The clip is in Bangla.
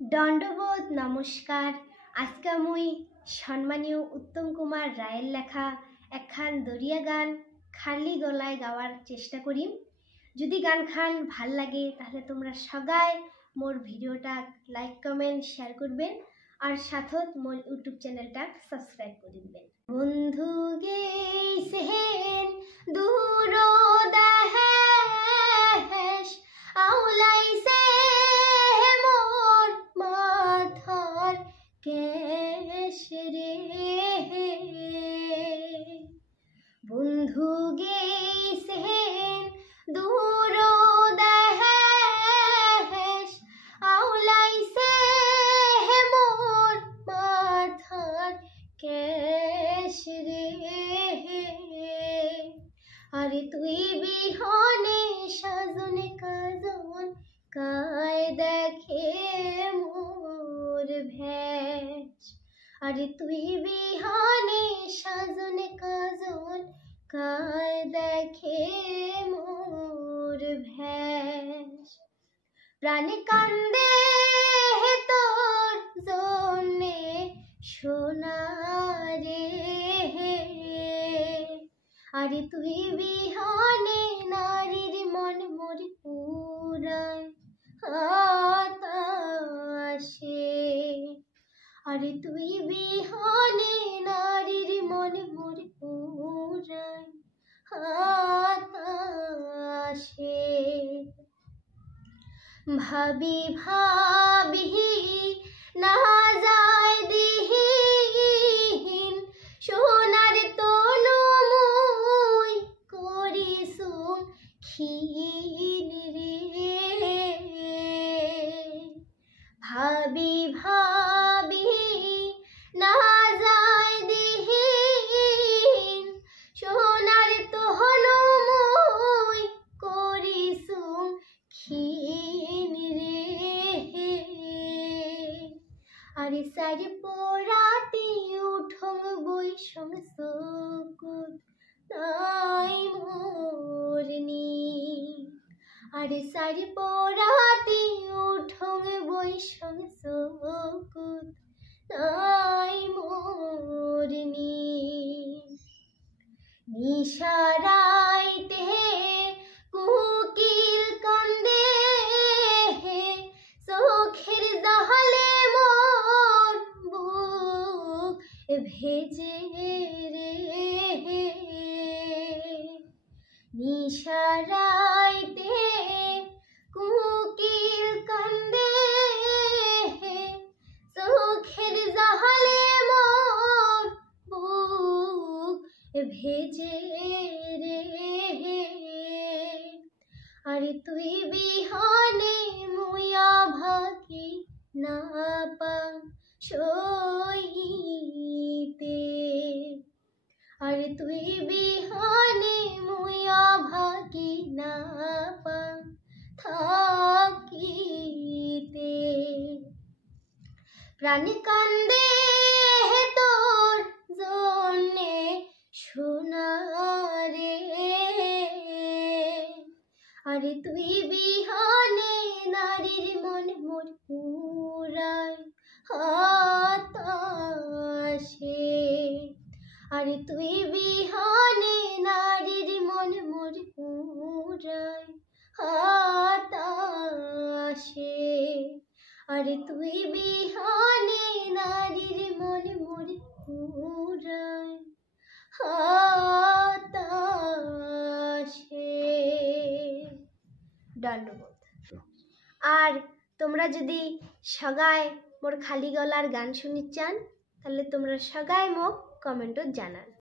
দণ্ডবোধ নমস্কার। আজকে মুই সম্মানীয় উত্তম কুমার রায়ের লেখা একখান দরিয়া গান খালি গলায় গাওয়ার চেষ্টা করিম। যদি গান খান ভাল লাগে তাহলে তোমরা সবাই মোর ভিডিওটা লাইক কমেন্ট শেয়ার করবেন আর সাথত মোর ইউটিউব চ্যানেলটা সাবস্ক্রাইব করে দিবেন। বন্ধু গেছেন দূর দেশ আউলাইছে মোর মাথার কেশ রে। বন্ধু গেছেন দূর দেশ আউলাইছে মোর মাথার কেশ রে। আরে তুই বিহনে সাজনে কাজন কায় দেখে মোর ভেষ। আরে তুই বিহনে সাজনে কাজন কায় দেখে মোর ভেষ। প্রাণে কান্দে তোর জন্যে সোনা রে। আরে তুই বিহনে নারীর মন মোর পুরায় হতাশে। আরে তুই বিহনে নারীর মন মোর পুরায় হতাশে। ভাবি ভাবি না যায় দিন সোনার তনু মুই করিসুম ক্ষীণ রে। ভাবি ভাবি না যায় দিন সোনার তনু মুই করিসুম ক্ষীণ রে। আরে সার পোড়াতে উঠং বই সংসকত নাই মোরনি। আরে সার পোড়াতে উঠং বই সংসকত নাই মোরনি। নিশারাইতে কুকিল কান্দে চোখের জাহালে মোর বুক ভেজে রে। নিশারাইতে কুকিল কান্দে চোখের জাহালে মোর বুক ভেজে রে। আরে তুই বিহনে মুয়া ভাকি না পাং সইতে। আরে তুই বিহনে মুয়া ভাকি না পাং থাকিতে। প্রাণে কান্দে তোর জন্যে সোনা রে। আরে তুই বিহনে নারীর মন মোর পুরায় হতাশে। আরে তুই বিহনে নারীর মন মোর পুরায় হতাশে। আরে তুই বিহনে নারীর মন মোর পুরায় হতাশে। দণ্ডবোধ। আর তোমরা যদি সগাই মোর খালি গলার গান শুনি চান তাহলে তোমরা সগাই মোক কমেন্টত জানান।